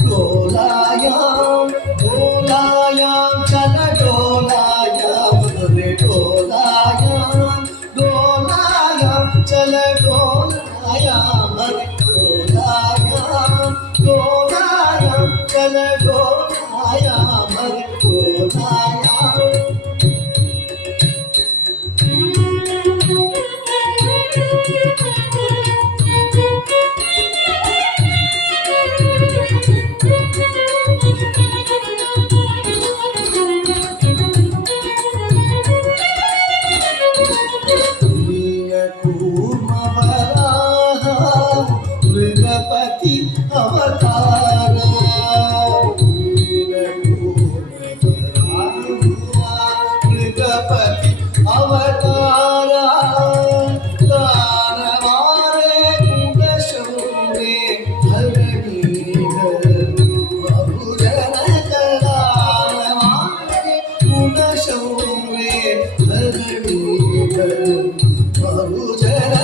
डोलायाम डोलायाम चल डोलायाम रे डोलायाम डोलायाम चल डोलायाम रे डोलायाम डोलायाम चल डोलायाम रे डोलायाम मृगपति अवतार मृगपति अवतार तार मारे कुंड शूरे हरणीधर बहुजन करार मारे कुंड शूरे हरणीधर बहुजन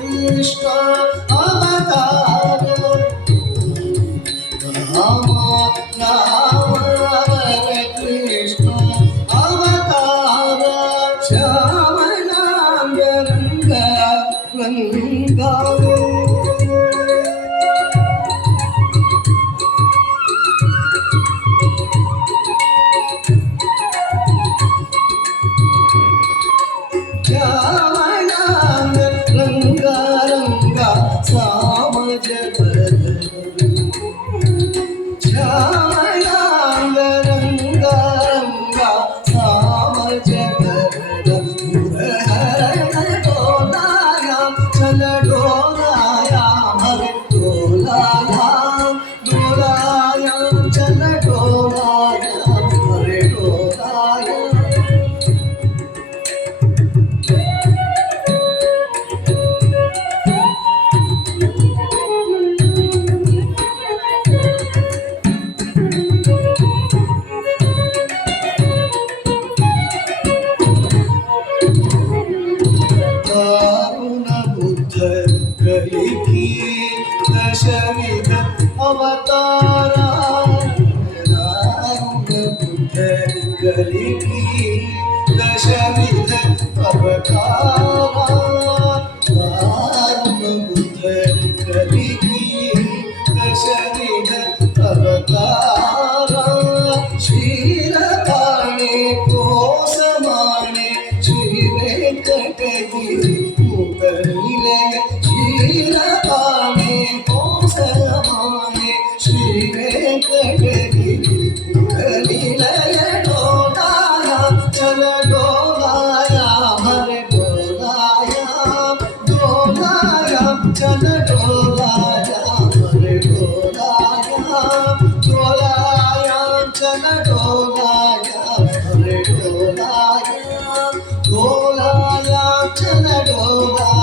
कृष्ण अवतार राम राम हरे कृष्ण अवतार श्याम नाम रंग रंगा दशविध अवतारा बुद्ध कलिकी दशविध अवतारा बुद्ध कलिकी दशविध अवतारा क्षीरपाणे कोसमाणे श्री वेंकटगिरी मुकनिलय क्षीरपाणे कोसमाणे श्री वेंकटगिरी मुकनिलय डोलाया चल डोलाया हरे डोलाया डोलाया चल डोलाया हरे डोलाया डोलाया चल डोलाया हरे डोलाया डोलाया चल डोलाया